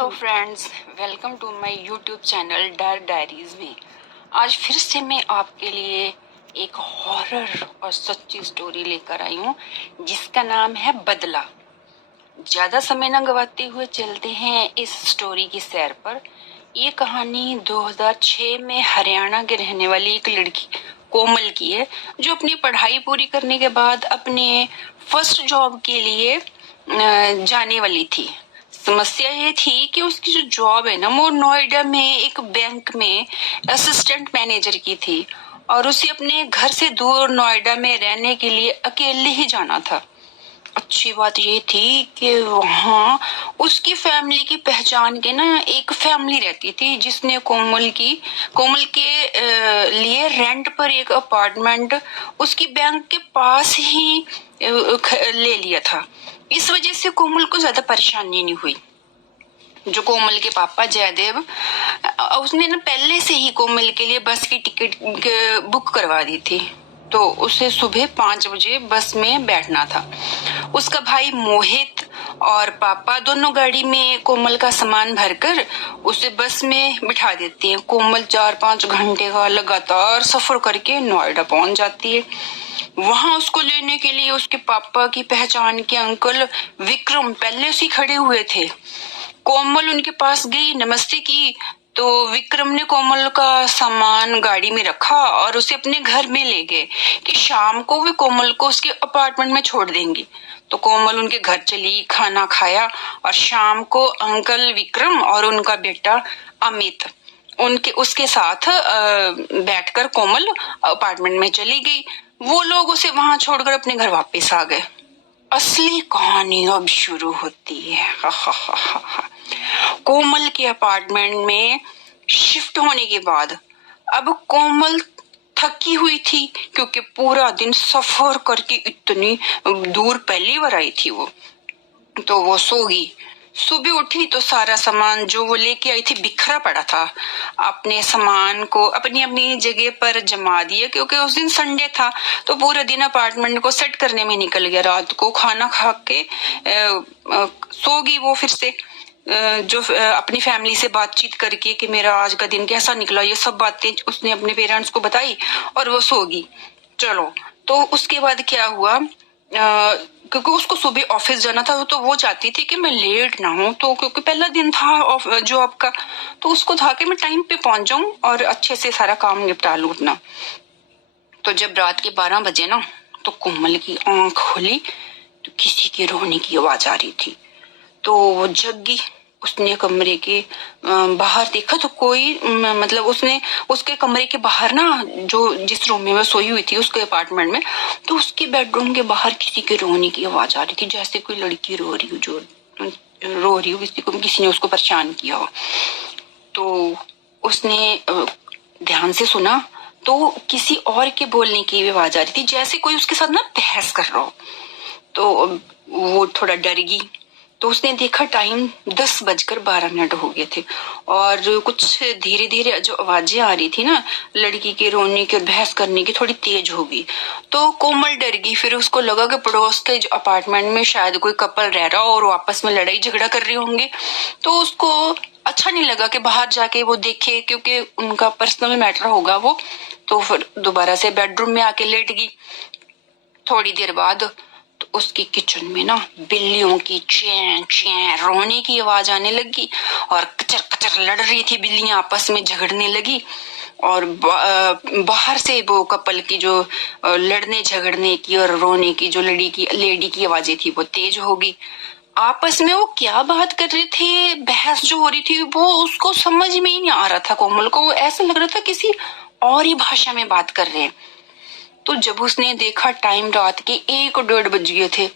Hello friends, welcome to my YouTube channel Dark Diaries में। आज फिर से मैं आपके लिए एक हॉरर और सच्ची स्टोरी लेकर आई हूँ जिसका नाम है बदला। ज्यादा समय न गवाते हुए चलते हैं इस स्टोरी की सैर पर। ये कहानी 2006 में हरियाणा के रहने वाली एक लड़की कोमल की है, जो अपनी पढ़ाई पूरी करने के बाद अपने फर्स्ट जॉब के लिए जाने वाली थी। समस्या ये थी कि उसकी जो जॉब है ना, वो नोएडा में एक बैंक में असिस्टेंट मैनेजर की थी और उसे अपने घर से दूर नोएडा में रहने के लिए अकेले ही जाना था। अच्छी बात ये थी कि वहाँ उसकी फैमिली की पहचान के ना एक फैमिली रहती थी, जिसने कोमल के लिए रेंट पर एक अपार्टमेंट उसकी बैंक के पास ही ले लिया था। इस वजह से कोमल को ज्यादा परेशानी नहीं हुई। जो कोमल के पापा जयदेव, उसने ना पहले से ही कोमल के लिए बस की टिकट बुक करवा दी थी, तो उसे सुबह 5 बजे बस में बैठना था। उसका भाई मोहित और पापा दोनों गाड़ी में कोमल का सामान भरकर उसे बस में बिठा देते हैं। कोमल 4-5 घंटे का लगातार सफर करके नोएडा पहुंच जाती है। वहां उसको लेने के लिए उसके पापा की पहचान के अंकल विक्रम पहले से खड़े हुए थे। कोमल उनके पास गई, नमस्ते की, तो विक्रम ने कोमल का सामान गाड़ी में रखा और उसे अपने घर में ले गए कि शाम को वे कोमल को उसके अपार्टमेंट में छोड़ देंगी। तो कोमल उनके घर चली, खाना खाया और शाम को अंकल विक्रम और उनका बेटा अमित उसके साथ बैठकर कोमल अपार्टमेंट में चली गई। वो लोग उसे वहां छोड़कर अपने घर वापस आ गए। असली कहानी अब शुरू होती है। कोमल के अपार्टमेंट में शिफ्ट होने के बाद अब कोमल थकी हुई थी, क्योंकि पूरा दिन सफर करके इतनी दूर पहली बार आई थी वो। तो वो सो गई। सुबह उठी तो सारा सामान जो वो लेके आई थी बिखरा पड़ा था। अपने सामान को अपनी अपनी जगह पर जमा दिया, क्योंकि उस दिन संडे था, तो पूरा दिन अपार्टमेंट को सेट करने में निकल गया। रात को खाना खा के सो गई वो फिर से, जो अपनी फैमिली से बातचीत करके कि मेरा आज का दिन कैसा निकला, ये सब बातें उसने अपने पेरेंट्स को बताई और वो सो गई। चलो, तो उसके बाद क्या हुआ, क्योंकि उसको सुबह ऑफिस जाना था, तो वो चाहती थी कि मैं लेट ना हूं, तो क्योंकि पहला दिन था जॉब का, तो उसको था कि मैं टाइम पे पहुंच जाऊं और अच्छे से सारा काम निपटा लूं अपना। तो जब रात के 12 बजे ना, तो कोमल की आंख खुली तो किसी के रोने की आवाज आ रही थी। तो वो जग गई। उसने कमरे के बाहर देखा तो कोई मतलब उसने उसके कमरे के बाहर ना, जो जिस रूम में वो सोई हुई थी उसके अपार्टमेंट में, तो उसके बेडरूम के बाहर किसी के रोने की आवाज आ रही थी, जैसे कोई लड़की रो रही हो, जो रो रही हो, किसी ने उसको परेशान किया हो। तो उसने ध्यान से सुना तो किसी और के बोलने की आवाज आ रही थी, जैसे कोई उसके साथ ना बहस कर रहा हो। तो वो थोड़ा डर गई। तो उसने देखा टाइम 10:12 हो गए थे और कुछ धीरे धीरे जो आवाजें आ रही थी ना लड़की के रोने की और बहस करने की, थोड़ी तेज हो गई। तो कोमल डर गई। फिर उसको लगा कि पड़ोस के जो अपार्टमेंट में शायद कोई कपल रह रहा हो और आपस में लड़ाई झगड़ा कर रहे होंगे। तो उसको अच्छा नहीं लगा कि बाहर जाके वो देखे, क्योंकि उनका पर्सनल मैटर होगा वो। तो फिर दोबारा से बेडरूम में आके लेट गई। थोड़ी देर बाद तो उसकी किचन में ना बिल्लियों की चैं चैं रोने की आवाज आने लगी और कचर कचर लड़ रही थी बिल्लियां, आपस में झगड़ने लगी। और बाहर से वो कपल की जो लड़ने झगड़ने की और रोने की जो लेडी की आवाजें थी वो तेज हो गई। आपस में वो क्या बात कर रहे थे, बहस जो हो रही थी, वो उसको समझ में ही नहीं आ रहा था। कोमल को ऐसा लग रहा था किसी और ही भाषा में बात कर रहे हैं। तो जब उसने देखा टाइम रात के 1-1:30 बज गए थे,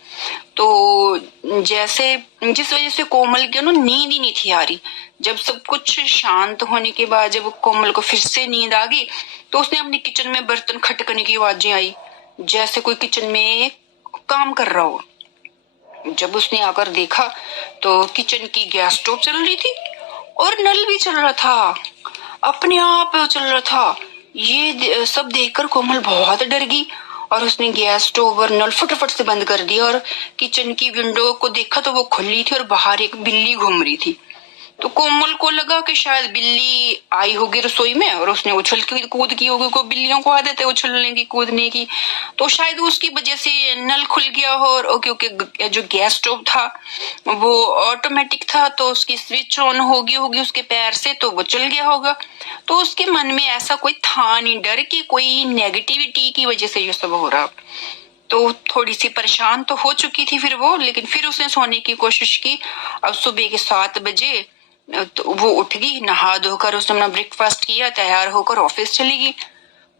तो जिस वजह से कोमल की ना नींद ही नहीं थी आ रही। जब सब कुछ शांत होने के बाद जब कोमल को फिर से नींद आ गई, तो उसने अपनी किचन में बर्तन खटकने की आवाजें आई, जैसे कोई किचन में काम कर रहा हो। जब उसने आकर देखा तो किचन की गैस स्टोव चल रही थी और नल भी चल रहा था, अपने आप चल रहा था। ये सब देखकर कोमल बहुत डर गई और उसने गैस स्टोव और नल फटाफट से बंद कर दिया और किचन की विंडो को देखा तो वो खुली थी और बाहर एक बिल्ली घूम रही थी। तो कोमल को लगा कि शायद बिल्ली आई होगी रसोई में और उसने उछल की कूद की होगी, को बिल्लियों को आदत है उछलने की कूदने की, तो शायद उसकी वजह से नल खुल गया हो। और क्योंकि जो गैस स्टोव था वो ऑटोमेटिक था तो उसकी स्विच ऑन होगी उसके पैर से, तो वो चल गया होगा। तो उसके मन में ऐसा कोई था नहीं डर कि कोई नेगेटिविटी की वजह से ये सब हो रहा। तो थोड़ी सी परेशान तो हो चुकी थी फिर वो, लेकिन फिर उसने सोने की कोशिश की। अब सुबह के 7 बजे तो वो उठ गई, नहा धोकर उसने अपना ब्रेकफास्ट किया, तैयार होकर ऑफिस चली गई।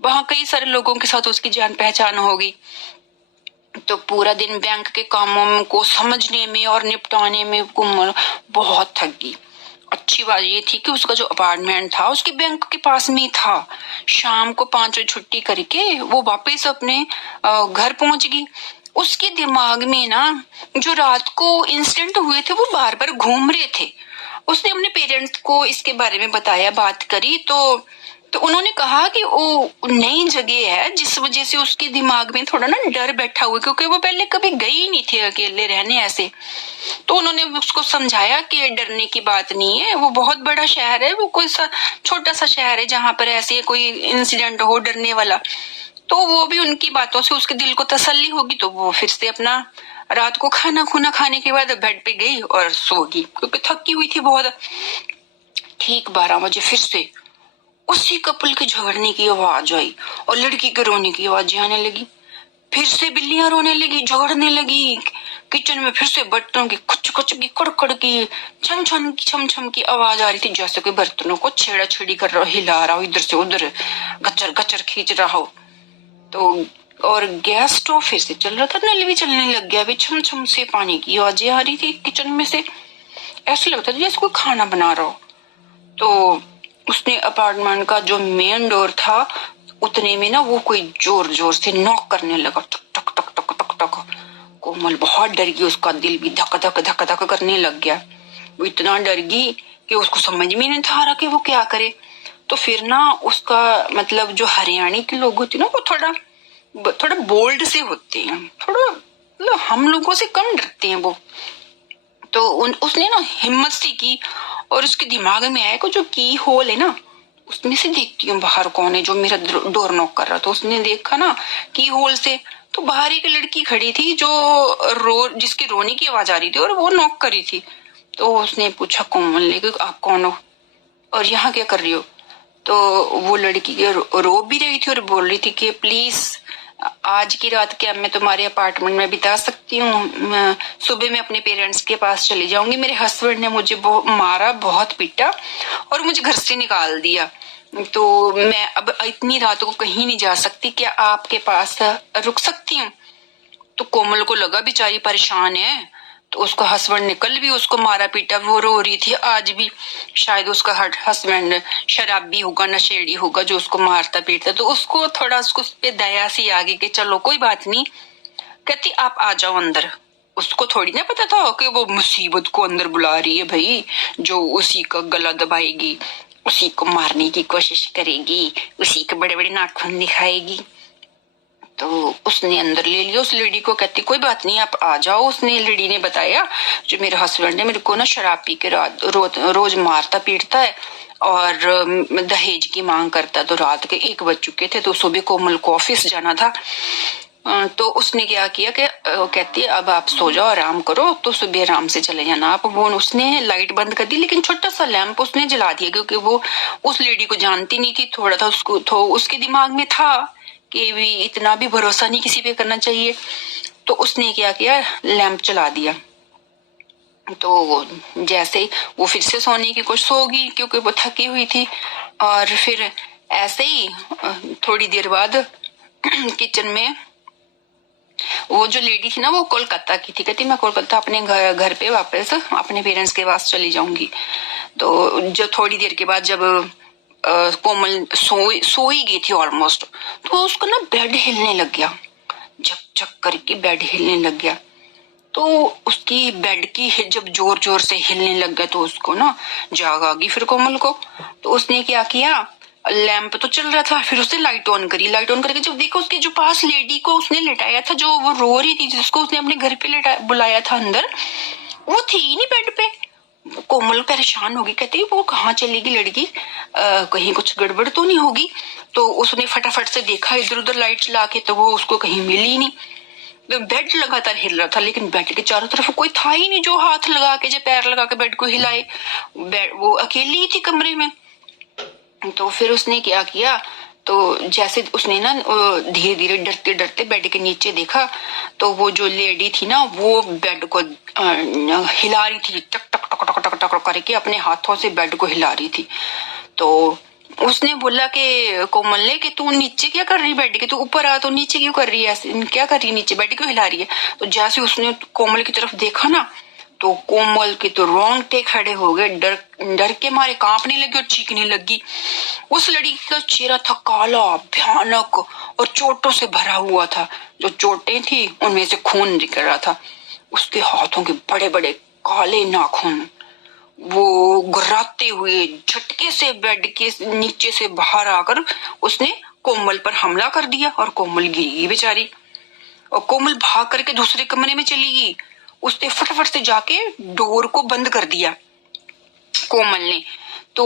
वहां कई सारे लोगों के साथ उसकी जान पहचान हो गई। तो पूरा दिन बैंक के कामों को समझने में और निपटाने में कोमल बहुत थक गई। अच्छी बात ये थी कि उसका जो अपार्टमेंट था उसके बैंक के पास में ही था। शाम को 5 बजे छुट्टी करके वो वापस अपने घर पहुंच गई। उसके दिमाग में ना जो रात को इंसिडेंट हुए थे वो बार बार घूम रहे थे। उसने अपने पेरेंट्स को इसके बारे में बताया, बात करी, तो उन्होंने कहा कि वो नई जगह है जिस वजह से उसके दिमाग में थोड़ा ना डर बैठा हुआ, क्योंकि वो पहले कभी गई नहीं थी अकेले रहने ऐसे। तो उन्होंने उसको समझाया कि डरने की बात नहीं है, वो बहुत बड़ा शहर है, वो कोई सा छोटा सा शहर है जहां पर ऐसे कोई इंसिडेंट हो डरने वाला। तो वो भी उनकी बातों से उसके दिल को तसल्ली होगी, तो वो फिर से अपना रात को खाना खुना खाने के बाद बेड पे गई और सो गई, क्योंकि थकी हुई थी बहुत। ठीक 12 बजे फिर से उसी कपल के झगड़ने की आवाज आई और लड़की के रोने की आवाजें आने लगी। फिर से बिल्लियां रोने लगी, झगड़ने लगी। किचन में फिर से बर्तनों की कुछ कुछ की कड़कड़ की छम छम की आवाज आ रही थी, जैसे कि बर्तनों को छेड़ा छेड़ी कर रहा, हिला रहा हो, इधर से उधर गचर गचर खींच रहा हो। तो और गैस स्टोव फिर से चल रहा था, नल भी चलने लग गया। अभी छम छम से पानी की आवाजें आ रही थी किचन में से, ऐसा लगता था जैसे कोई खाना बना रहा हो। तो उसने अपार्टमेंट का जो मेन डोर था उतने में ना वो कोई जोर जोर से नॉक करने लगा, टक टक टक टक टक टक। कोमल बहुत डर गई, उसका दिल भी धक धक धक धक करने लग गया। वो इतना डर गई कि उसको समझ में नहीं था रहा कि वो क्या करे। तो फिर ना उसका मतलब जो हरियाणी के लोग होते ना वो थोड़ा थोड़ा बोल्ड से होते हैं, थोड़ा मतलब हम लोगों से कम डरते हैं वो। तो उसने ना हिम्मत सी की और उसके दिमाग में आया कि जो की होल है ना उसमें से देखती हूँ बाहर कौन है जो मेरा डोर नॉक कर रहा था। तो उसने देखा ना की होल से, तो बाहर एक लड़की खड़ी थी जो जिसकी रोने की आवाज आ रही थी और वो नॉक करी थी। तो उसने पूछा कोमल ने कि आप कौन हो और यहाँ क्या कर रही हो। तो वो लड़की रो भी रही थी और बोल रही थी कि प्लीज आज की रात क्या मैं तुम्हारे अपार्टमेंट में बिता सकती हूँ, सुबह मैं अपने पेरेंट्स के पास चली जाऊंगी, मेरे हस्बैंड ने मुझे मारा, बहुत पीटा और मुझे घर से निकाल दिया, तो मैं अब इतनी रात को कहीं नहीं जा सकती, क्या आपके पास रुक सकती हूँ। तो कोमल को लगा बेचारी परेशान है, तो उसका हस्बैंड ने कल भी उसको मारा पीटा, वो रो रही थी आज भी। शायद उसका हस्बैंड शराबी होगा, नशेड़ी होगा जो उसको मारता पीटता। तो उसको थोड़ा उसको उस पे दया सी आ गई कि चलो कोई बात नहीं, कहती आप आ जाओ अंदर। उसको थोड़ी ना पता था कि वो मुसीबत को अंदर बुला रही है भाई, जो उसी का गला दबाएगी, उसी को मारने की कोशिश करेगी, उसी के बड़े बड़े नाखून दिखाएगी। तो उसने अंदर ले लिया उस लेडी को, कहती कोई बात नहीं आप आ जाओ। उसने लेडी ने बताया जो मेरे हस्बैंड है मेरे को ना शराब पी के रोज मारता पीटता है और दहेज की मांग करता। तो रात के 1 बज चुके थे, तो सुबह कोमल को ऑफिस जाना था। तो उसने क्या किया कि कहती है अब आप सो जाओ आराम करो, तो सुबह आराम से चले जाना आप। वो उसने लाइट बंद कर दी, लेकिन छोटा सा लैंप उसने जला दिया, क्योंकि वो उस लेडी को जानती नहीं थी। थोड़ा था उसको तो उसके दिमाग में था कि भी इतना भी भरोसा नहीं किसी पे करना चाहिए। तो उसने क्या किया, लैंप चला दिया। तो जैसे वो फिर से सोने की कोशिश होगी क्योंकि वो थकी हुई थी। और फिर ऐसे ही थोड़ी देर बाद किचन में वो जो लेडी थी ना वो कोलकाता की थी, कहती मैं कोलकाता अपने घर पे वापस अपने पेरेंट्स के पास चली जाऊंगी। तो जो थोड़ी देर के बाद जब कोमल सो ही गई थी ऑलमोस्ट, तो उसका ना बेड हिलने लग गया, झक झक करके बेड हिलने लग गया। तो उसकी बेड की जब जोर जोर से हिलने लग गया तो उसको ना जाग आ गई फिर कोमल को। तो उसने क्या किया, लैंप तो चल रहा था, फिर उसने लाइट ऑन करी। लाइट ऑन करके जब देखा उसके जो पास लेडी को उसने लेटाया था, जो वो रो रही थी, जिसको उसने अपने घर पे बुलाया था अंदर, वो थी ही नहीं बेड पे। कोमल परेशान होगी, कहती वो कहाँ चलेगी लड़की, कहीं कुछ गड़बड़ तो नहीं होगी। तो उसने फटाफट से देखा इधर उधर लाइट चला के, तो वो उसको कहीं मिली नहीं। बेड लगातार हिल रहा था, लेकिन बेड के चारों तरफ कोई था ही नहीं जो हाथ लगा के, जो पैर लगा के बेड को हिलाए। वो अकेली ही थी कमरे में। तो फिर उसने क्या किया, तो जैसे उसने ना धीरे धीरे डरते डरते बेड के नीचे देखा, तो वो जो लेडी थी ना वो बेड को हिला रही थी, टक टक टक टक टक टक करके अपने हाथों से बेड को हिला रही थी। तो उसने बोला कि कोमल ने कि तू नीचे क्या कर रही है बेड के, तू ऊपर आ, तो नीचे क्यों कर रही है, ऐसे क्या कर रही है, नीचे बेड क्यों हिला रही है। तो जैसे उसने कोमल की तरफ देखा ना, तो कोमल के तो रोंगटे खड़े हो गए, डर डर के मारे कांपने लगी और चीखने लगी। उस लड़की का चेहरा था काला भयानक और चोटों से भरा हुआ था। जो चोटें थी उनमें से खून निकल रहा था। उसके हाथों के बड़े बड़े काले नाखून। वो गुर्राते हुए झटके से बेड के नीचे से बाहर आकर उसने कोमल पर हमला कर दिया और कोमल गिरी बेचारी। और कोमल भाग करके दूसरे कमरे में चली गई। उसने फटाफट से जाके डोर को बंद कर दिया कोमल ने। तो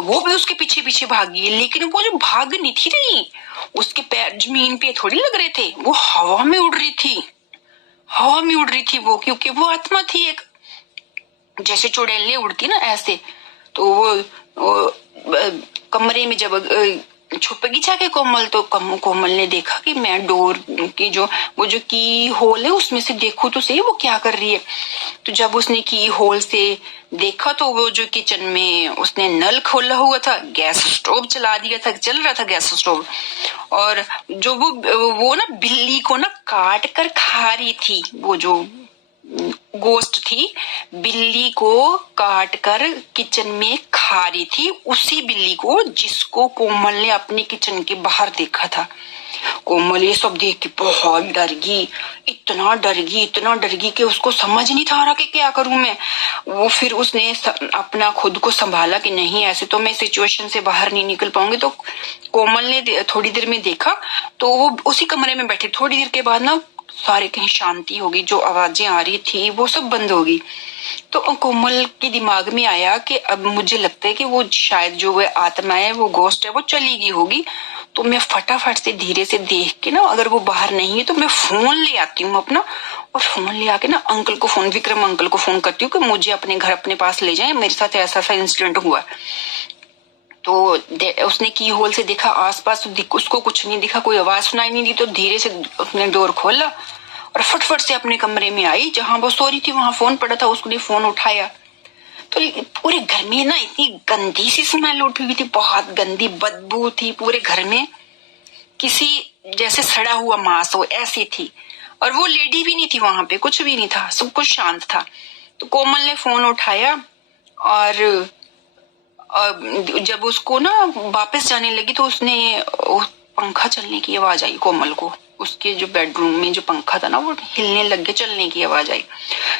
वो भी उसके पीछे पीछे भागी, लेकिन वो जो भागनी थी नहीं, उसके पैर जमीन पे थोड़ी लग रहे थे, वो हवा में उड़ रही थी। हवा में उड़ रही थी वो, क्योंकि वो आत्मा थी एक, जैसे चुड़ैलें उड़ती ना ऐसे। तो वो कमरे में जब छुपगी जाके कोमल, तो कोमल ने देखा कि मैं डोर की जो वो जो की होल है उसमें से देखूं तो सही वो क्या कर रही है। तो जब उसने की होल से देखा, तो वो जो किचन में उसने नल खोला हुआ था, गैस स्टोव चला दिया था, चल रहा था गैस स्टोव। और जो वो ना बिल्ली को ना काट कर खा रही थी, वो जो गोस्ट थी, बिल्ली को काट कर किचन में खा रही थी, उसी बिल्ली को जिसको कोमल ने अपने किचन के बाहर देखा था। कोमल ये सब देख के बहुत डर गई, इतना डर गई, इतना डर गई कि उसको समझ नहीं था रहा कि क्या करूं मैं। वो फिर उसने अपना खुद को संभाला कि नहीं, ऐसे तो मैं सिचुएशन से बाहर नहीं निकल पाऊंगी। तो कोमल ने थोड़ी देर में देखा, तो वो उसी कमरे में बैठी। थोड़ी देर के बाद ना सारे कहीं शांति होगी, जो आवाजें आ रही थी वो सब बंद होगी। तो कोमल के दिमाग में आया कि अब मुझे लगता है कि वो शायद जो वो आत्मा है, वो गोस्ट है, वो चली गई होगी। तो मैं फटाफट से धीरे से देख के ना, अगर वो बाहर नहीं है तो मैं फोन ले आती हूँ अपना, और फोन ले आके ना अंकल को फोन, विक्रम अंकल को फोन करती हूँ कि मुझे अपने घर अपने पास ले जाएं, मेरे साथ ऐसा ऐसा इंसिडेंट हुआ। तो उसने की होल से देखा आसपास, उसको कुछ नहीं दिखा, कोई आवाज सुनाई नहीं दी। तो धीरे से उसने डोर खोला और फटफट से अपने कमरे में आई जहां वो सो रही थी। वहां फोन पड़ा था, उसने फोन उठाया। तो पूरे घर में ना इतनी गंदी सी स्मेल उठी हुई थी, बहुत गंदी बदबू थी पूरे घर में, किसी जैसे सड़ा हुआ मांस हो ऐसी थी। और वो लेडी भी नहीं थी वहां पे, कुछ भी नहीं था, सब कुछ शांत था। तो कोमल ने फोन उठाया और जब उसको ना वापस जाने लगी, तो उसने पंखा चलने की आवाज आई कोमल को। उसके जो बेडरूम में जो पंखा था ना, वो हिलने लग गया, चलने की आवाज आई।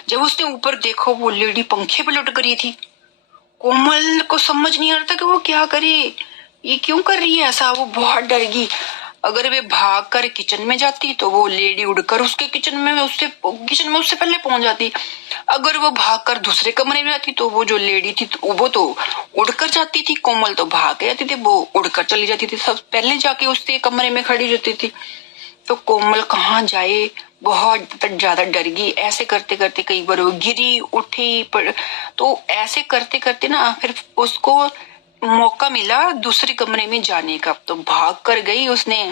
जब उसने ऊपर देखा, वो लेडी पंखे पे लुट करी थी। कोमल को समझ नहीं आ रहा था कि वो क्या करे, ये क्यों कर रही है ऐसा। वो बहुत डर गई। अगर वे भाग कर किचन में जाती तो वो लेडी उड़कर उसके किचन में उससे पहले पहुंच जाती। अगर वो भाग कर दूसरे कमरे में आती तो वो जो लेडी थी वो तो उड़कर जाती थी, कोमल तो भाग जाती थी, वो उड़कर चली जाती थी, सब पहले जाके उसके कमरे में खड़ी रहती थी। तो कोमल कहाँ जाए, बहुत ज्यादा डर गई। ऐसे करते करते कई बार वो गिरी, उठी, तो ऐसे करते करते ना फिर उसको मौका मिला दूसरे कमरे में जाने का। तो भाग कर गई उसने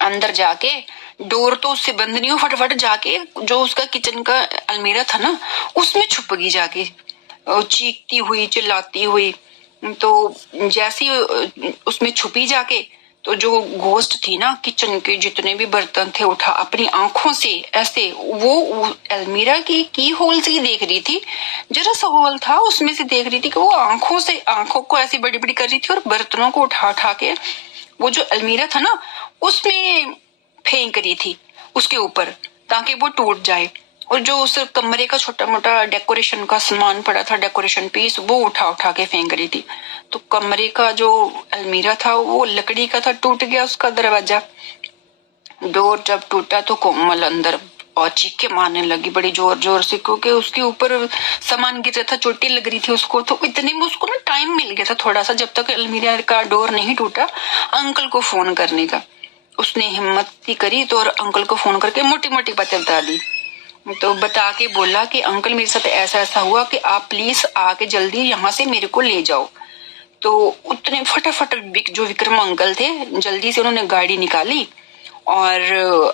अंदर जाके, डोर तो उससे बंद नहीं हो, फटाफट जाके जो उसका किचन का अलमीरा था ना, उसमें छुप गई जाके, चीखती हुई, चिल्लाती हुई। तो जैसे उसमें छुपी जाके, तो जो गोस्ट थी ना, किचन के जितने भी बर्तन थे उठा अपनी आंखों से ऐसे, वो अलमीरा की होल से ही देख रही थी। जरा सा होल था उसमें से देख रही थी कि वो आंखों से आंखों को ऐसी बड़ी बड़ी कर रही थी, और बर्तनों को उठा उठा के वो जो अलमीरा था ना उसमें फेंक रही थी, उसके ऊपर, ताकि वो टूट जाए। और जो उस कमरे का छोटा मोटा डेकोरेशन का सामान पड़ा था, डेकोरेशन पीस, वो उठा उठा के फेंक रही थी। तो कमरे का जो अलमीरा था वो लकड़ी का था, टूट गया उसका दरवाजा। डोर जब टूटा तो कोमल अंदर और चीखे मारने लगी बड़ी जोर जोर से, क्योंकि उसके ऊपर सामान गिर रहा था, चोटें लग रही थी उसको। तो इतने में उसको ना टाइम मिल गया था थोड़ा सा, जब तक अलमीरा का डोर नहीं टूटा, अंकल को फोन करने का। उसने हिम्मत ही करी तो और अंकल को फोन करके मोटी मोटी बातें बता दी। तो बता के बोला कि अंकल मेरे साथ ऐसा ऐसा हुआ कि आप प्लीज आके जल्दी यहाँ से मेरे को ले जाओ। तो उतने फटाफट जो विक्रम अंकल थे, जल्दी से उन्होंने गाड़ी निकाली और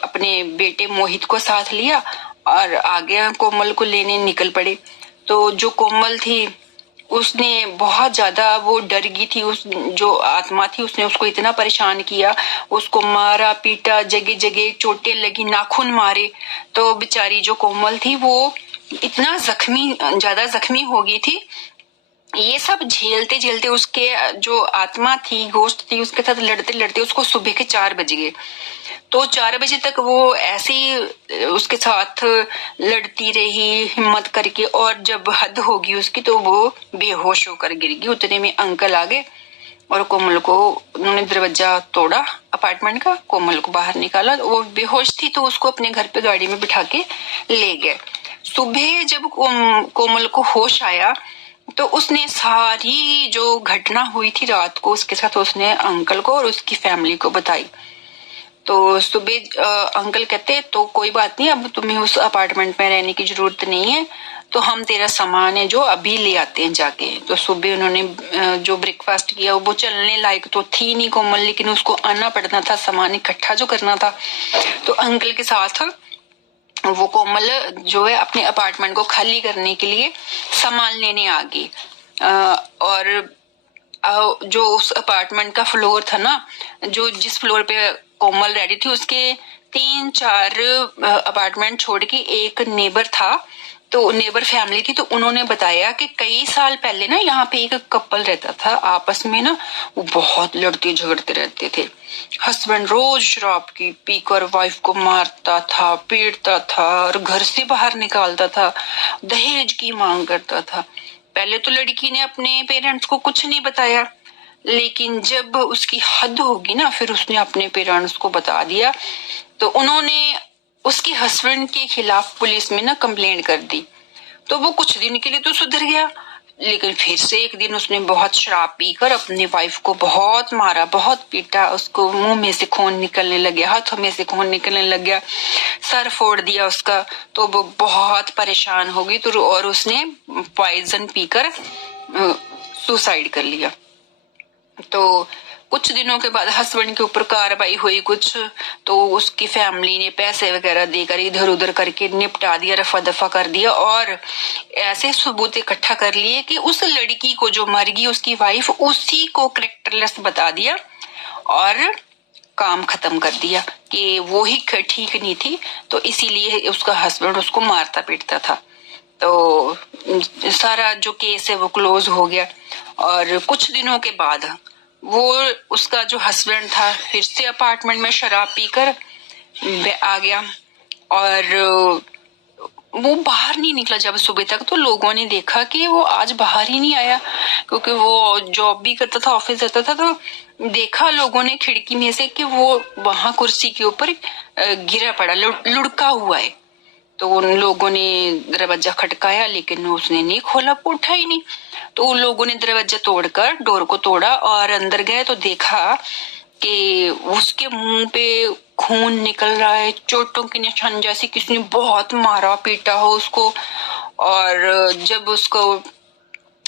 अपने बेटे मोहित को साथ लिया और आगे कोमल को लेने निकल पड़े। तो जो कोमल थी उसने बहुत ज्यादा वो डर गई थी, उस जो आत्मा थी उसने उसको इतना परेशान किया, उसको मारा पीटा, जगह जगह चोटें लगी, नाखून मारे। तो बेचारी जो कोमल थी वो इतना ज्यादा जख्मी हो गई थी। ये सब झेलते झेलते उसके जो आत्मा थी, गोश्त थी, उसके साथ लड़ते लड़ते उसको सुबह के 4 बज गए। तो 4 बजे तक वो ऐसे ही उसके साथ लड़ती रही हिम्मत करके, और जब हद होगी उसकी तो वो बेहोश होकर गिर गई। उतने में अंकल आ गए और कोमल को उन्होंने दरवाजा तोड़ा अपार्टमेंट का, कोमल को बाहर निकाला। वो बेहोश थी तो उसको अपने घर पे गाड़ी में बिठा के ले गए। सुबह जब कोमल को होश आया तो उसने सारी जो घटना हुई थी रात को उसके साथ उसने अंकल को और उसकी फैमिली को बताई। तो सुबह अंकल कहते तो कोई बात नहीं, अब तुम्हें उस अपार्टमेंट में रहने की जरूरत नहीं है, तो हम तेरा सामान है जो अभी ले आते हैं जाके। तो सुबह उन्होंने जो ब्रेकफास्ट किया वो चलने लायक तो थी नहीं कोमल, लेकिन उसको आना पड़ना था, सामान इकट्ठा जो करना था। तो अंकल के साथ वो कोमल जो है अपने अपार्टमेंट को खाली करने के लिए सामान लेने आ गई। और जो उस अपार्टमेंट का फ्लोर था ना, जो जिस फ्लोर पे कोमल रहती थी उसके 3-4 अपार्टमेंट छोड़ के एक नेबर था, तो नेबर फैमिली थी। तो उन्होंने बताया कि कई साल पहले ना यहाँ पे एक कपल रहता था, आपस में ना वो बहुत लड़ते झगड़ते रहते थे। हस्बैंड रोज शराब की पीकर वाइफ को मारता था, पीटता था और घर से बाहर निकालता था, दहेज की मांग करता था। पहले तो लड़की ने अपने पेरेंट्स को कुछ नहीं बताया, लेकिन जब उसकी हद होगी ना फिर उसने अपने पेरेंट्स को बता दिया। तो उन्होंने उसके हस्बैंड के खिलाफ पुलिस में ना कंप्लेंट कर दी। तो वो कुछ दिन के लिए तो सुधर गया, लेकिन फिर से एक दिन उसने बहुत शराब पीकर अपनी वाइफ को बहुत मारा, बहुत पीटा, उसको मुंह में से खून निकलने लग गया, हाथों में से खून निकलने लग गया, सर फोड़ दिया उसका। तो वो बहुत परेशान हो गई तो और उसने पॉइजन पीकर सुसाइड कर लिया। तो कुछ दिनों के बाद हस्बैंड के ऊपर कार्रवाई हुई कुछ, तो उसकी फैमिली ने पैसे वगैरह देकर इधर उधर करके निपटा दिया, रफा दफा कर दिया और ऐसे सबूत इकट्ठा कर लिए कि उस लड़की को जो मर गई उसकी वाइफ, उसी को कैरेक्टरलेस बता दिया और काम खत्म कर दिया कि वो ही ठीक नहीं थी, तो इसीलिए उसका हस्बैंड उसको मारता पीटता था। तो सारा जो केस है वो क्लोज हो गया। और कुछ दिनों के बाद वो उसका जो हस्बैंड था फिर से अपार्टमेंट में शराब पीकर आ गया और वो बाहर नहीं निकला जब सुबह तक। तो लोगों ने देखा कि वो आज बाहर ही नहीं आया, क्योंकि वो जॉब भी करता था, ऑफिस जाता था। तो देखा लोगों ने खिड़की में से कि वो वहां कुर्सी के ऊपर गिरा पड़ा, लुढ़का हुआ है। तो उन लोगों ने दरवाजा खटकाया लेकिन उसने नहीं खोला, उठा ही नहीं। तो उन लोगों ने दरवाजा तोड़कर डोर को तोड़ा और अंदर गए तो देखा कि उसके मुंह पे खून निकल रहा है, चोटों के निशान, जैसे किसी ने बहुत मारा पीटा हो उसको। और जब उसको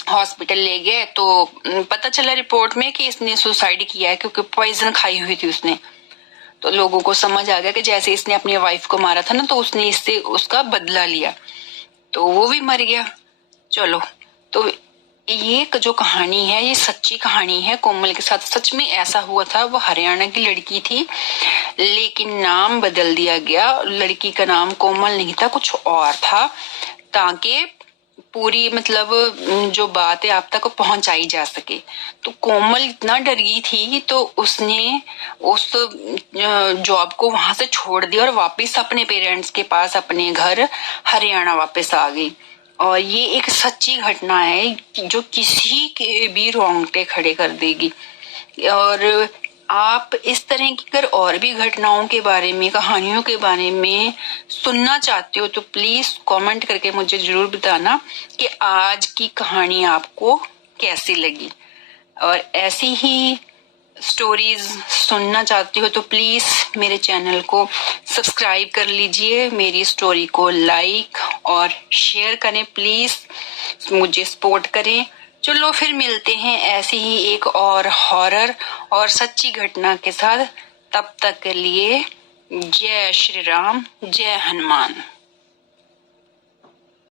हॉस्पिटल ले गए तो पता चला रिपोर्ट में कि इसने सुसाइड किया है, क्योंकि पॉइजन खाई हुई थी उसने। तो लोगों को समझ आ गया कि जैसे इसने अपनी वाइफ को मारा था ना, तो उसने इससे उसका बदला लिया, तो वो भी मर गया। चलो, तो ये जो कहानी है ये सच्ची कहानी है, कोमल के साथ सच में ऐसा हुआ था। वो हरियाणा की लड़की थी लेकिन नाम बदल दिया गया, लड़की का नाम कोमल नहीं था, कुछ और था, ताकि पूरी मतलब जो बात है आप तक पहुंचाई जा सके। तो कोमल इतना डर गई थी तो उसने उस जॉब को वहां से छोड़ दिया और वापस अपने पेरेंट्स के पास अपने घर हरियाणा वापस आ गई। और ये एक सच्ची घटना है जो किसी के भी रोंगटे खड़े कर देगी। और आप इस तरह की अगर और भी घटनाओं के बारे में, कहानियों के बारे में सुनना चाहते हो तो प्लीज कमेंट करके मुझे जरूर बताना कि आज की कहानी आपको कैसी लगी। और ऐसी ही स्टोरीज सुनना चाहते हो तो प्लीज मेरे चैनल को सब्सक्राइब कर लीजिए, मेरी स्टोरी को लाइक और शेयर करें, प्लीज मुझे सपोर्ट करें। चलो फिर मिलते हैं ऐसी ही एक और हॉरर और सच्ची घटना के साथ। तब तक के लिए जय श्री राम, जय हनुमान।